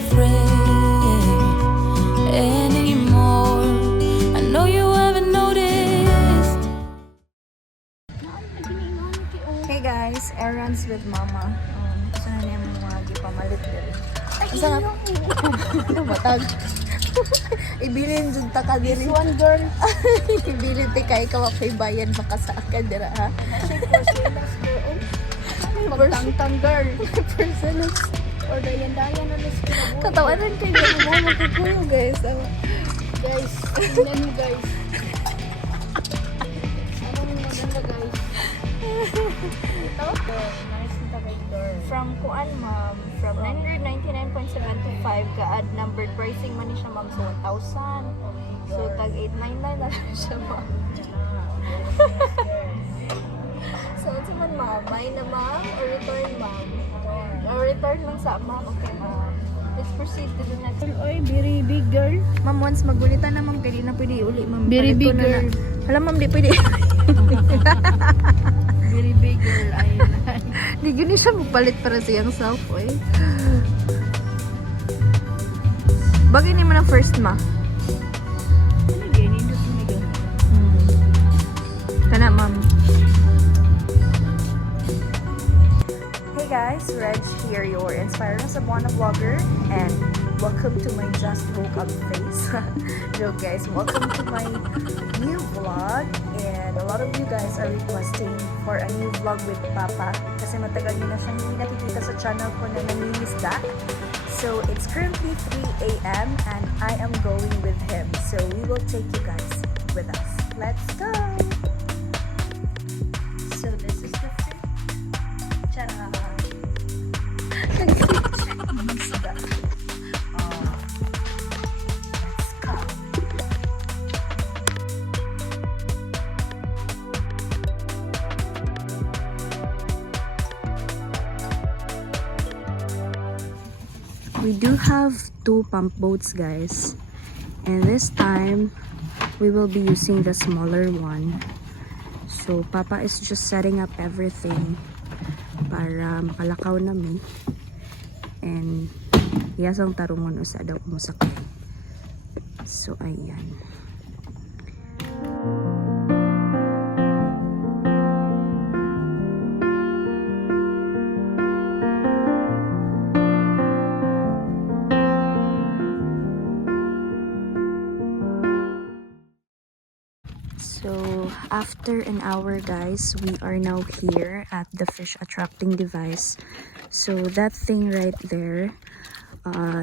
afraid anymore. I know you haven't noticed. Hey guys, errands with mama. Saan na yung mga gipamalit diri? Saan na? Matag. Ibilin dyan ta ka diri. This one girl. Ibilin ti kay ka wakay bayan makasaka dira ha. Magtangtang girl. Personals. Or dayan-dayan na nas kinabuhi. Katawanan kayo ng mga magkukuyo guys. Guys, tingnan mo guys. Anong maganda guys? Ito? Nice na tagay girl. From kuan ma'am, from 999.75 ka-add numbered pricing man ni siya ma'am, so 1,000. So tag 899 na lang siya ma'am. So ano man ma'am, buy na ma'am or return ma'am? Or return lang sa ma'am, okay ma'am. Let's proceed to the next. Oy, very big girl. Ma'am, once magulitan na ma'am, kaya di na pwede uli ma'am. Very Palit ko big na girl. na. Hala ma'am, di pwede. Very big girl. I like. Di gini siya magpalit para siyang self, eh. Bagay ni mo na first ma. Ano ganyan? Ito na ganyan. Kana ma'am. Hey guys, Reg here, your Inspire Cebuana vlogger, and welcome to my just woke up face. Joke guys, welcome to my new vlog, and a lot of you guys are requesting for a new vlog with Papa kasi matagal nyo na siyang hindi nakikita sa channel ko na nangingisda. So it's currently 3 a.m. and I am going with him, so we will take you guys with us. Let's go! So this is the food. Tara! Nag-isda. Let's go! We do have 2 pump boats guys, and this time we will be using the smaller one. So Papa is just setting up everything para makalakaw nami, and iyasang tarungon usa daw mo sakay. So ayan. So after an hour guys, we are now here at the fish attracting device. So that thing right there,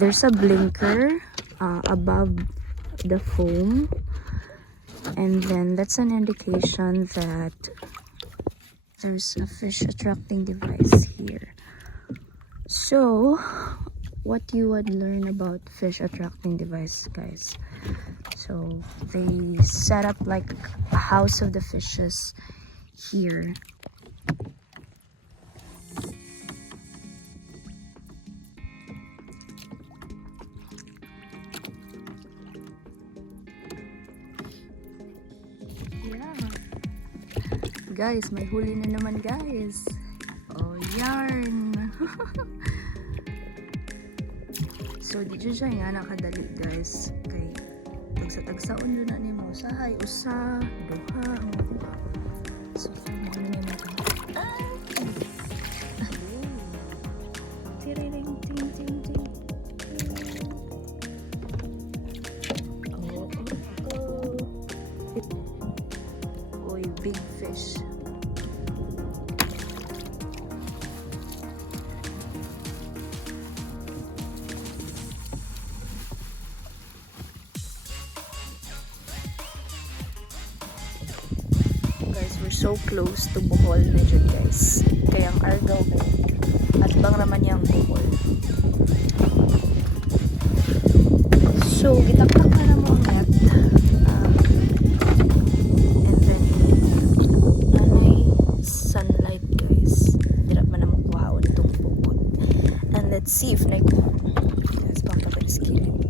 there's a blinker above the foam, and then that's an indication that there's a fish attracting device here. So what you would learn about fish attracting device guys, so they set up like a house of the fishes here. Yeah. Guys, may huli na naman guys. Oh, yarn. So di dyan siya nga nakadali guys. Kay tagsa-tagsaon doon na ni mo. Sahay, usa, duha. So, mo ano ni mo ka. Tiriring, ting, ting, ting. Oh. Oy, big fish. We're so close to Bohol na dyan guys. Kaya ang Argao at bang naman yung Bohol. So, gitaktak na mo ang net. And then, nanay sunlight guys. Dirap man na magkuhaon itong pupot. And let's see if nagkuha. Guys, pang pag-iskilin.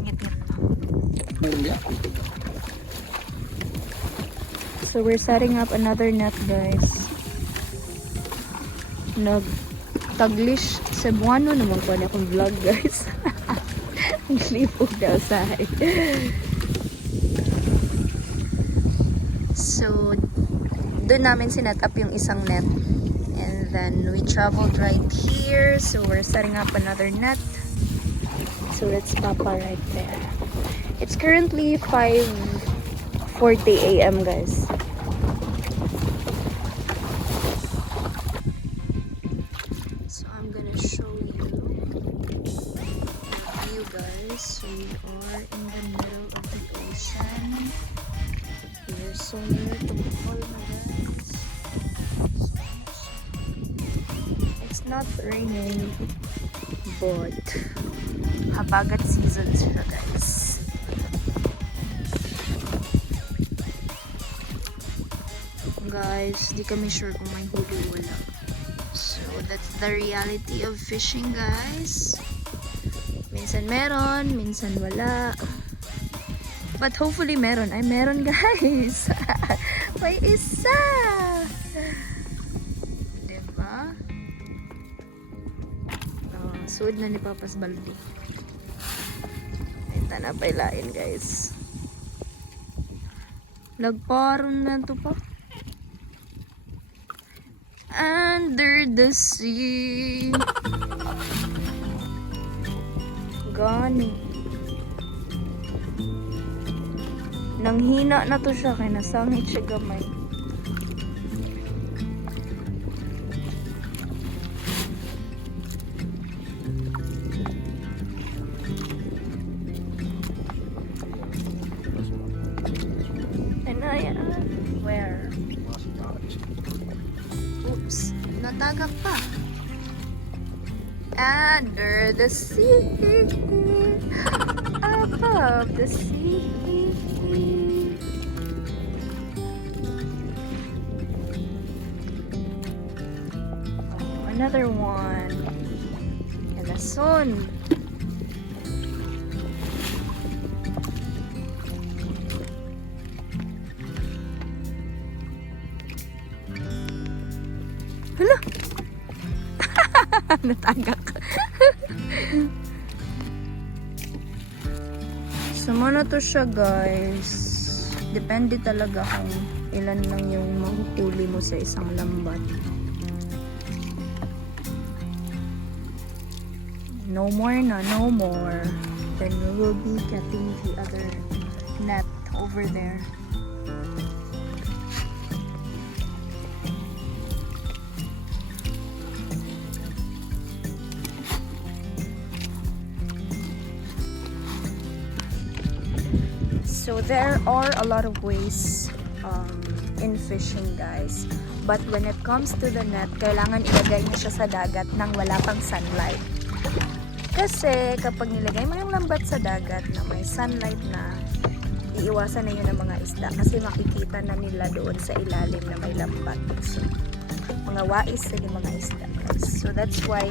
Ngit-ngit pa. So we're setting up another net guys. Taglish Cebuano naman ko na akong vlog guys. Ang lipog daw sa So, doon namin sinet up yung isang net. And then we traveled right here. So we're setting up another net. So that's Papa right there. It's currently 5:40 a.m. guys. So I'm gonna show you guys. We are in the middle of the ocean. We're so near to Bohol, guys. It's not raining, but habagat season siya, guys. Guys, di kami sure kung may huli wala. So, that's the reality of fishing, guys. Minsan meron, minsan wala. But hopefully meron. Ay, meron, guys. May isa! Diba? Oh, suod na ni Papas Baldi. Ito na pailain, guys. Lagparon na to pa. Under the sea. Gani. Nanghina na to siya kaya nasangit siya gamay. Anaya. Where? Oops. Natagak pa. Under the sea. Above the sea. Oh, another one. And the sun. Hala! Natagak. Sama na to siya, guys. Depende talaga kung ilan lang yung mahuhuli mo sa isang lambat. No more na, no more. Then we will be getting the other net over there. So there are a lot of ways in fishing, guys. But when it comes to the net, kailangan ilagay niyo siya sa dagat nang wala pang sunlight. Kasi kapag nilagay mo yung lambat sa dagat na may sunlight na, iiwasan na yun ng mga isda. Kasi makikita na nila doon sa ilalim na may lambat. So, mga wais na yung mga isda, guys. So that's why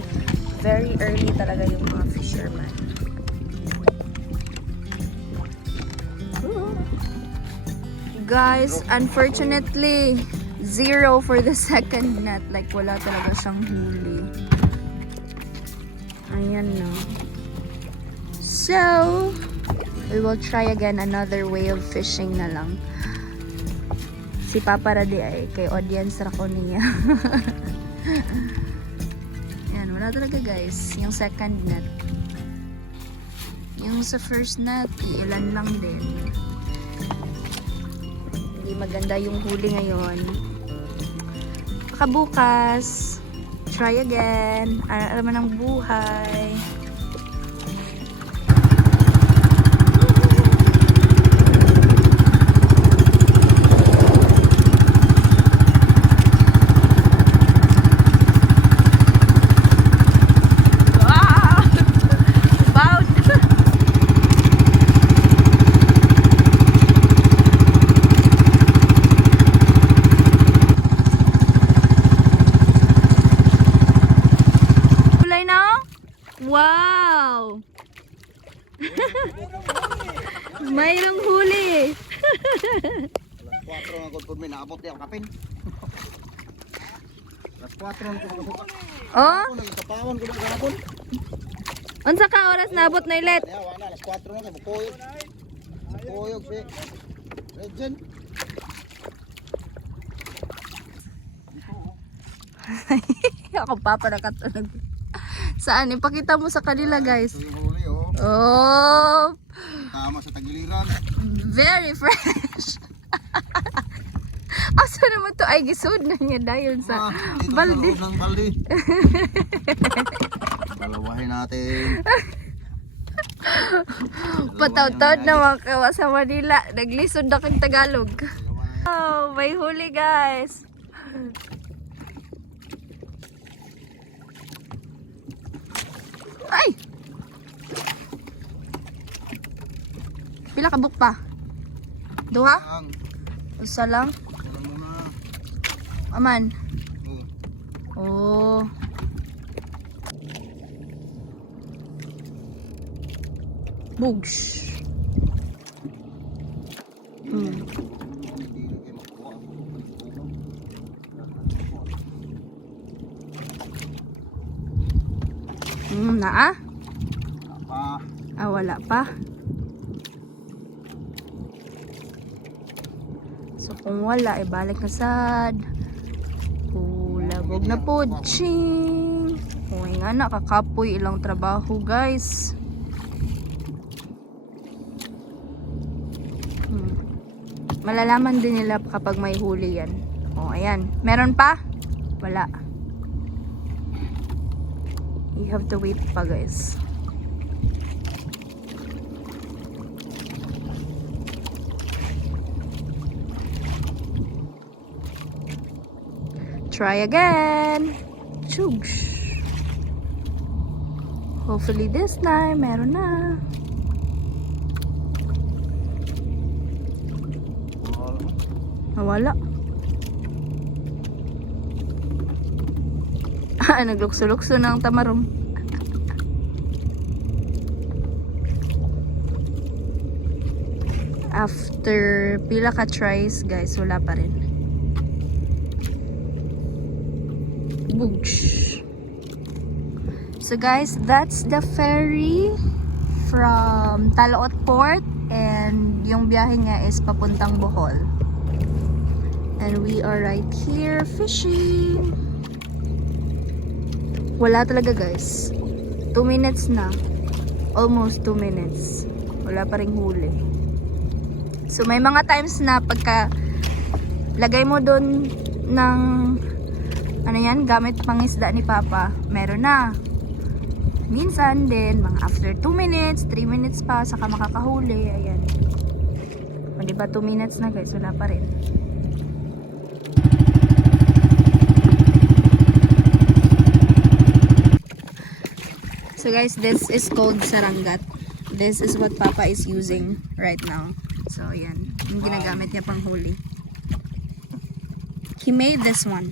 very early talaga yung mga fishermen. Guys, unfortunately, 0 for the second net. Like, wala talaga siyang huli. Ayan na. So, we will try again another way of fishing na lang. Si Papa Radi ay kay audience ra ko niya. Ayan, wala talaga, guys. Yung second net. Yung sa first net, ilan lang din. Maganda yung huli ngayon. Baka bukas try again. Alam mo ng buhay. Wow! Mayroong huli. 4 nga gud pud mi naabot di ang kapin. Alas 4 na ko. Oh, Nagkapawon ko na gapon. unsa ka oras naabot na ilet? Ya, wala alas 4 na kay bukuyog. Bukuyog si Legend. Ako pa para katulog. Saan? Ipakita mo sa kanila, guys. Ito yung huli, oh. Oh, Tama sa tagiliran. very fresh. Asa naman to? Ay, gisod na niya dahil sa Dito balde. sa loob ng balde. Dalawahin natin. Pataw-taw na mga kawa sa Manila. Naglisod na kang Tagalog. Oh, may huli, guys. Ay! Pila ka book pa? Duha? Ang, Usa lang? wala muna. Aman. Oh. Oh. Bugs. Hmm. Hindi na kayo makuha. Naa? Pa. Ah, wala pa. So, kung wala, ibalik na sad. Labog na po. Ching! Uy nga na, kakapoy ilang trabaho, guys. Malalaman din nila kapag may huli yan. O, ayan. Meron pa? Wala. You have to wait pa, guys. Try again. Chugs. Hopefully this time, meron na. Nawala. Naglukso-lukso ng tamarong. After pila ka tries, guys, wala pa rin. Boosh. So guys, that's the ferry from Taloot Port, and yung biyahe niya is papuntang Bohol. And we are right here fishing. Wala talaga, guys. 2 minutes na. Almost 2 minutes. Wala pa ring huli. So may mga times na pagka lagay mo doon ng ano yan, gamit pangisda ni Papa, meron na. Minsan din, mga after 2 minutes, 3 minutes pa, saka makakahuli. Ayan. O diba 2 minutes na, guys, wala pa rin. So guys, this is called sarangat. This is what Papa is using right now. So yan, yung ginagamit niya pang huli. He made this one.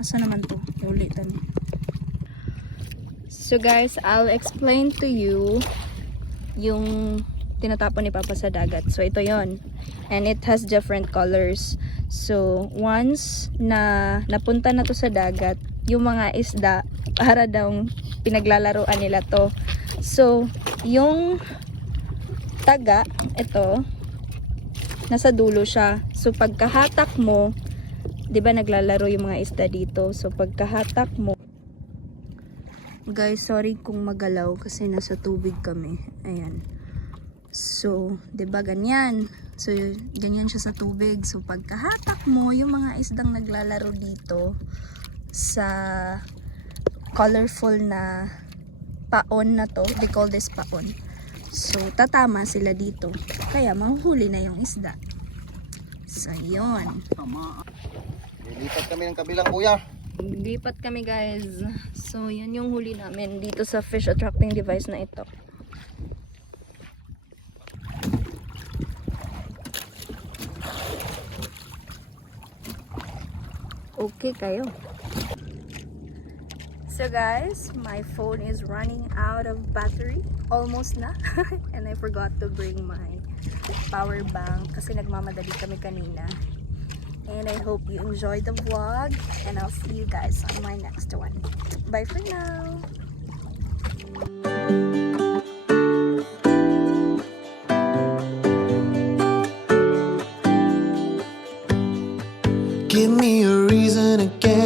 Asa naman to? Huli to. So guys, I'll explain to you yung tinatapon ni Papa sa dagat. So ito yon, and it has different colors. So once na napunta na to sa dagat, yung mga isda, para daw pinaglalaroan nila to. So yung taga, ito, nasa dulo siya. So pagkahatak mo, 'di ba naglalaro yung mga isda dito. So pagkahatak mo, guys, sorry kung magalaw kasi nasa tubig kami. Ayan. So, 'di ba ganyan? So ganyan siya sa tubig. So pagkahatak mo, yung mga isdang naglalaro dito sa colorful na paon na to, they call this paon. So tatama sila dito, kaya mahuhuli na yung isda. So yun, Lilipat kami ng kabilang, kuya. lipat kami, guys. So yan yung huli namin dito sa fish attracting device na ito. Okay kayo. So guys, my phone is running out of battery. Almost na. And I forgot to bring my power bank kasi nagmamadali kami kanina. And I hope you enjoyed the vlog. And I'll see you guys on my next one. Bye for now. Give me a reason again